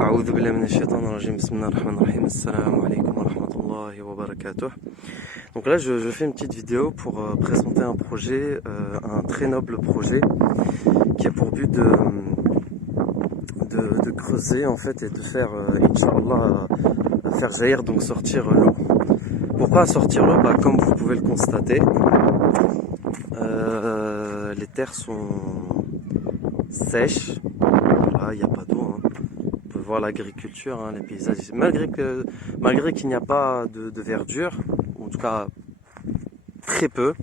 أعوذ بالله من الشيطان الرجيم بسم الله الرحمن الرحيم السلام عليكم ورحمة الله وبركاته. Donc là je fais une petite vidéo pour présenter un projet, un très noble projet qui a pour but de creuser en fait et de faire Inch'Allah faire jaillir, donc sortir l'eau. Pourquoi sortir l'eau? Comme vous pouvez le constater, les terres sont sèches, voilà, il n'y a pas d'eau, hein. On peut voir l'agriculture, hein, les paysages, malgré qu'il n'y a pas de verdure, en tout cas très peu,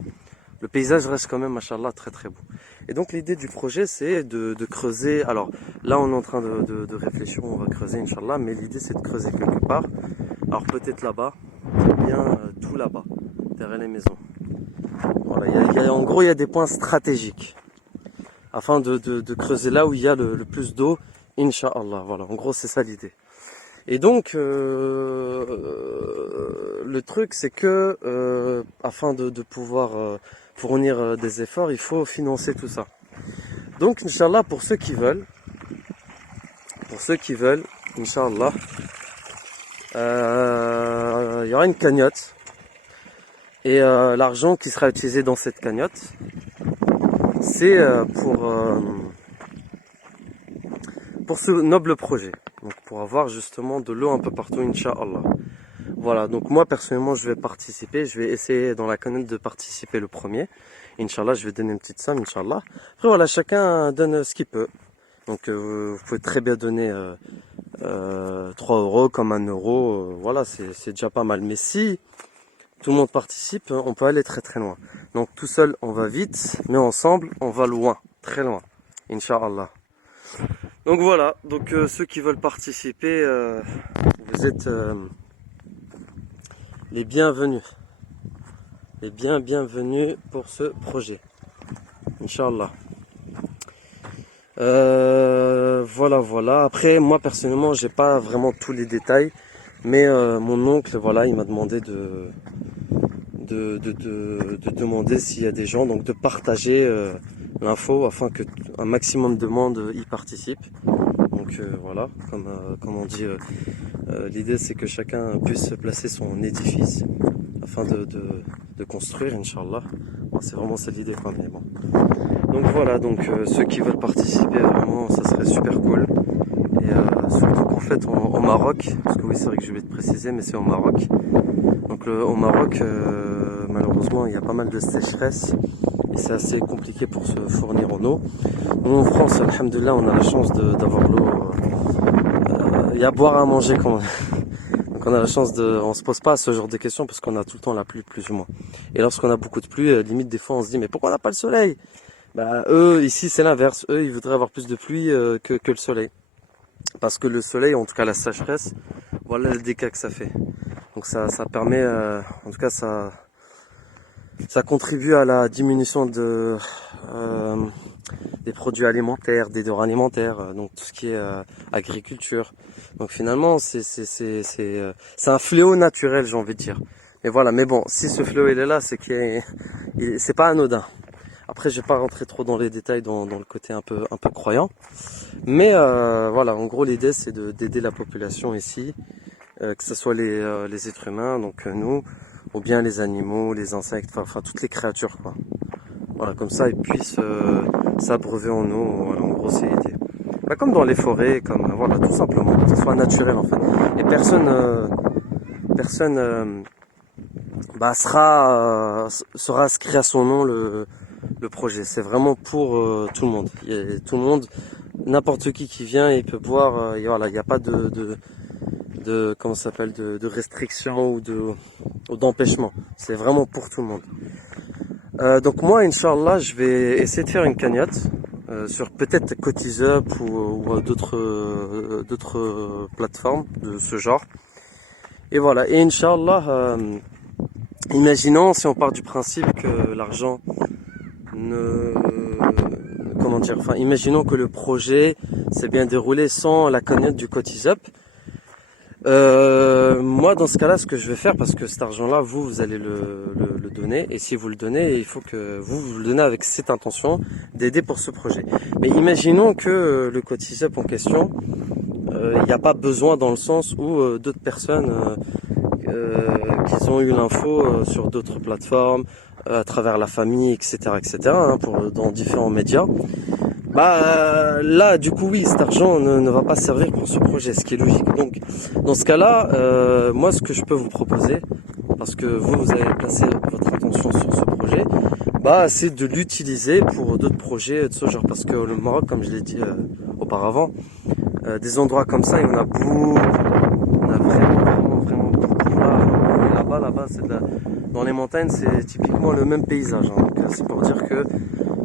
le paysage reste quand même, machallah, très très beau. Et donc l'idée du projet, c'est de creuser. Alors là on est en train de réfléchir, on va creuser Inch'Allah, mais l'idée c'est de creuser quelque part. Alors peut-être là-bas, ou bien tout là-bas, derrière les maisons. Voilà, en gros il y a des points stratégiques, afin de creuser là où il y a le plus d'eau, Inch'Allah. Voilà, en gros c'est ça l'idée. Et donc le truc c'est que afin de pouvoir fournir des efforts, il faut financer tout ça. Donc Inch'Allah, pour ceux qui veulent, Inch'Allah, il y aura une cagnotte. Et l'argent qui sera utilisé dans cette cagnotte, c'est pour ce noble projet. Donc pour avoir justement de l'eau un peu partout, Inch'Allah. Voilà, donc moi personnellement je vais participer, je vais essayer dans la cagnotte de participer le premier. Inch'Allah, je vais donner une petite somme, Inch'Allah. Après voilà, chacun donne ce qu'il peut. Donc vous pouvez très bien donner 3 euros comme 1 euro, voilà, c'est déjà pas mal. Mais si tout le monde participe, on peut aller très très loin. Donc tout seul on va vite, mais ensemble on va loin, très loin, Inch'Allah. Donc voilà, donc ceux qui veulent participer, vous êtes les bienvenus. Les bienvenus pour ce projet, Inch'Allah. Voilà. Après, moi personnellement, j'ai pas vraiment tous les détails, mais mon oncle, voilà, il m'a demandé de demander s'il y a des gens, donc de partager l'info afin que un maximum de monde y participe. Donc voilà, comme on dit, l'idée c'est que chacun puisse placer son édifice afin de construire, Inch'Allah. Bon, c'est vraiment ça l'idée, quoi, mais bon. Donc voilà, donc ceux qui veulent participer, vraiment, ça serait super cool. Et surtout qu'en fait, au Maroc, parce que oui, c'est vrai que je vais te préciser, mais c'est au Maroc. Donc au Maroc, malheureusement, il y a pas mal de sécheresse et c'est assez compliqué pour se fournir en eau. Nous, en France, alhamdoulilah, on a la chance d'avoir l'eau. Il y a à boire, à manger quand même. Donc on a la chance on se pose pas ce genre de questions parce qu'on a tout le temps la pluie, plus ou moins. Et lorsqu'on a beaucoup de pluie, limite des fois on se dit mais pourquoi on n'a pas le soleil? Eux, ici c'est l'inverse. Eux, ils voudraient avoir plus de pluie que le soleil. Parce que le soleil, en tout cas la sécheresse, voilà le dégât que ça fait. Donc ça permet, en tout cas ça contribue à la diminution des produits alimentaires, des denrées alimentaires, donc tout ce qui est agriculture. Donc finalement c'est un fléau naturel, j'ai envie de dire. Et voilà, mais bon, si ce fléau il est là, c'est c'est pas anodin. Après, je vais pas rentrer trop dans les détails, dans le côté un peu croyant. Mais voilà, en gros, l'idée, c'est d'aider la population ici, que ce soit les êtres humains, donc nous, ou bien les animaux, les insectes, enfin toutes les créatures, quoi. Voilà, comme ça, ils puissent s'abreuver en eau. Voilà, en gros, c'est l'idée. Comme dans les forêts, comme voilà, tout simplement, que ce soit naturel, en fait. Et personne sera inscrit à son nom le projet. C'est vraiment pour tout le monde. Tout le monde, n'importe qui vient, il peut boire. Voilà, il n'y a pas de comment ça s'appelle, de restrictions ou d'empêchement. C'est vraiment pour tout le monde. Donc moi, Inch'Allah, je vais essayer de faire une cagnotte sur peut-être CotisUp ou d'autres plateformes de ce genre. Et voilà. Et Inch'Allah, imaginons si on part du principe que l'argent imaginons que le projet s'est bien déroulé sans la cagnotte du CotisUp. Moi, dans ce cas-là, ce que je vais faire, parce que cet argent-là, vous allez le donner, et si vous le donnez, il faut que vous le donnez avec cette intention d'aider pour ce projet. Mais imaginons que le CotisUp en question il n'y a pas besoin dans le sens où d'autres personnes qui ont eu l'info sur d'autres plateformes, à travers la famille, etc., hein, dans différents médias. Bah là, du coup, oui, cet argent ne va pas servir pour ce projet, ce qui est logique. Donc, dans ce cas-là, moi, ce que je peux vous proposer, parce que vous avez placé votre attention sur ce projet, bah, c'est de l'utiliser pour d'autres projets de ce genre. Parce que le Maroc, comme je l'ai dit auparavant, des endroits comme ça, il y en a beaucoup. On a vraiment beaucoup. Là-bas, dans les montagnes, c'est typiquement le même paysage. Hein. Donc, c'est pour dire que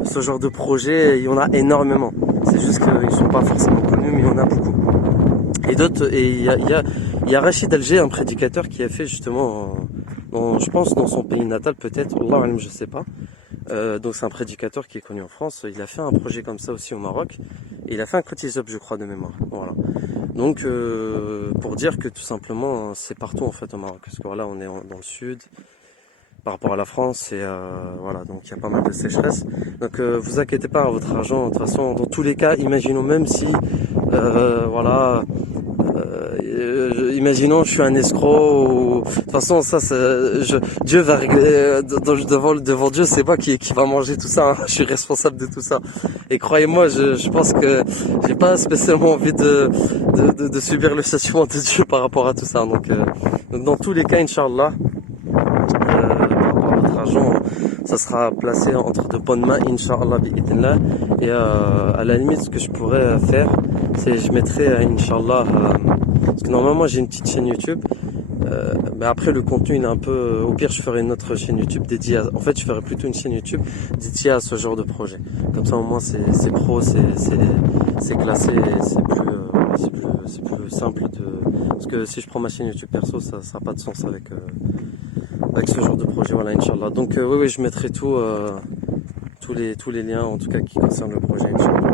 ce genre de projet, il y en a énormément. C'est juste qu'ils ne sont pas forcément connus, mais il y en a beaucoup. Et d'autres, et il y a Rachid Alger, un prédicateur qui a fait justement, je pense dans son pays natal peut-être, Allah alim, je sais pas. Donc c'est un prédicateur qui est connu en France. Il a fait un projet comme ça aussi au Maroc. Et il a fait un cotisable, je crois, de mémoire. Voilà. Donc pour dire que tout simplement, c'est partout en fait au Maroc. Parce que voilà, on est dans le sud. Par rapport à la France et voilà, donc il y a pas mal de sécheresse. Donc vous inquiétez pas, votre argent, de toute façon, dans tous les cas, imaginons même si voilà, imaginons je suis un escroc ou de toute façon ça Dieu va régler devant Dieu, c'est moi qui va manger tout ça, hein. Je suis responsable de tout ça. Et croyez-moi, je pense que j'ai pas spécialement envie de subir le châtiment de Dieu par rapport à tout ça. Donc dans tous les cas, Inch'Allah, argent, ça sera placé entre de bonnes mains, Inch'Allah, bi'idhnillah. Et à la limite, ce que je pourrais faire, c'est je mettrai, Inch'Allah, parce que normalement j'ai une petite chaîne YouTube, mais après le contenu il est un peu, au pire je ferai une autre chaîne YouTube dédiée en fait je ferai plutôt une chaîne YouTube dédiée à ce genre de projet. Comme ça au moins c'est pro, c'est classé, et c'est plus simple parce que si je prends ma chaîne YouTube perso, ça n'a pas de sens avec ce genre de projet, voilà, Inch'Allah. Donc oui, je mettrai tous les liens, en tout cas, qui concernent le projet, Inch'Allah.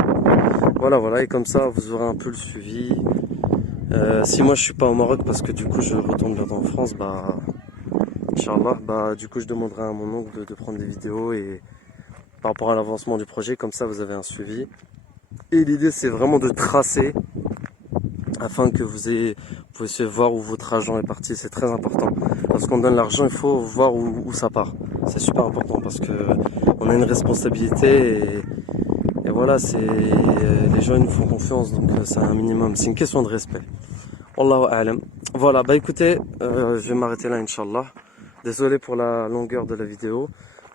Voilà, et comme ça, vous aurez un peu le suivi. Si moi, je suis pas au Maroc, parce que du coup, je retourne bientôt en France, bah, Inch'Allah, bah, du coup, je demanderai à mon oncle de prendre des vidéos et par rapport à l'avancement du projet, comme ça, vous avez un suivi. Et l'idée, c'est vraiment de tracer afin que vous puissiez voir où votre argent est parti. C'est très important. Lorsqu'on donne l'argent, il faut voir où ça part. C'est super important parce que on a une responsabilité et voilà, les gens ils nous font confiance, donc c'est un minimum, c'est une question de respect. Wallahu a'lam. Voilà, bah écoutez, je vais m'arrêter là, Inch'Allah. Désolé pour la longueur de la vidéo.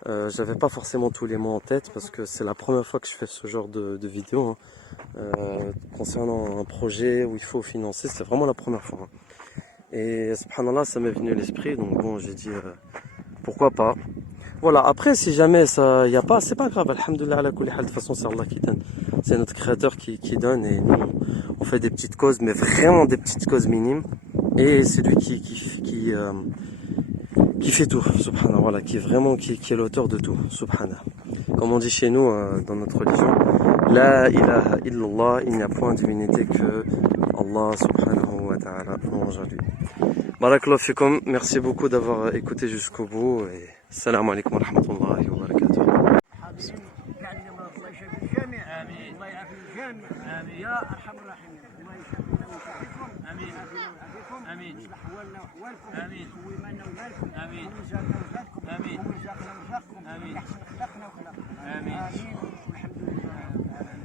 J'avais pas forcément tous les mots en tête parce que c'est la première fois que je fais ce genre de vidéo, hein. Concernant un projet où il faut financer, c'est vraiment la première fois, hein. Et subhanallah, ça m'est venu à l'esprit, donc bon, j'ai dit pourquoi pas. Voilà, après si jamais ça y a pas, c'est pas grave, alhamdoulilah ala kulli hal, de toute façon c'est Allah qui donne. C'est notre créateur qui donne et nous on fait des petites causes, mais vraiment des petites causes minimes. Et c'est lui qui fait tout, subhanallah, voilà, qui est l'auteur de tout, subhanallah. Comme on dit chez nous dans notre religion, la ilaha illallah, il n'y a point de divinité que Allah subhanahu wa ta'ala, louange à lui. Barakallahu fikum, merci beaucoup d'avoir écouté jusqu'au bout et salam alaikum wa rahmatullahi wa barakatuh. الله يعافي الجميع يا ارحم الراحمين الله يشفينا ويشفيكم امين امين يصلح احوالنا واحوالكم امين يقوي مالنا ومالكم امين ويرزقنا ورزقكم امين ويرزقنا ورزقكم امين يحسن خلقنا وخلقكم امين والحمد لله رب العالمين.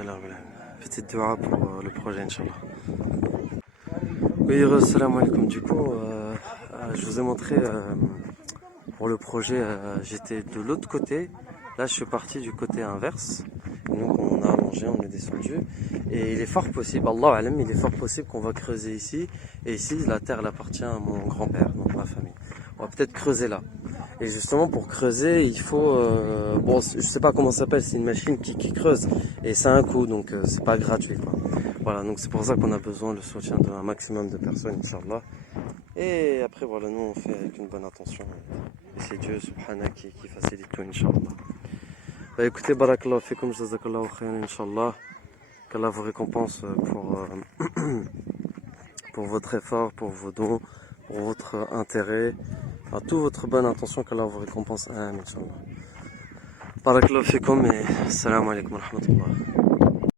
Alhamdulillah. Petite dua pour le projet, Inch'Allah. Oui, salam alaikum. Du coup, je vous ai montré pour le projet, j'étais de l'autre côté. Là, je suis parti du côté inverse. Donc, on a mangé, on est descendu. Et il est fort possible, Allah alam, il est fort possible qu'on va creuser ici. Et ici, la terre elle appartient à mon grand-père, donc ma famille. On va peut-être creuser là. Et justement, pour creuser, il faut... bon, je sais pas comment ça s'appelle, c'est une machine qui creuse. Et ça a un coût, donc c'est pas gratuit, quoi. Voilà, donc c'est pour ça qu'on a besoin du soutien d'un maximum de personnes, Inch'Allah. Et après, voilà, nous, on fait avec une bonne intention. Et c'est Dieu, subhanah, qui facilite tout, Inch'Allah. Bah écoutez, barakallahu fikum, jazakallahu khayran, Inch'Allah. Qu'Allah vous récompense pour votre effort, pour vos dons, pour votre intérêt, à toute votre bonne intention, qu'Allah vous récompense. Amen, Inch'Allah. Barakallahu fikum et salam alaikum wa rahmatullah.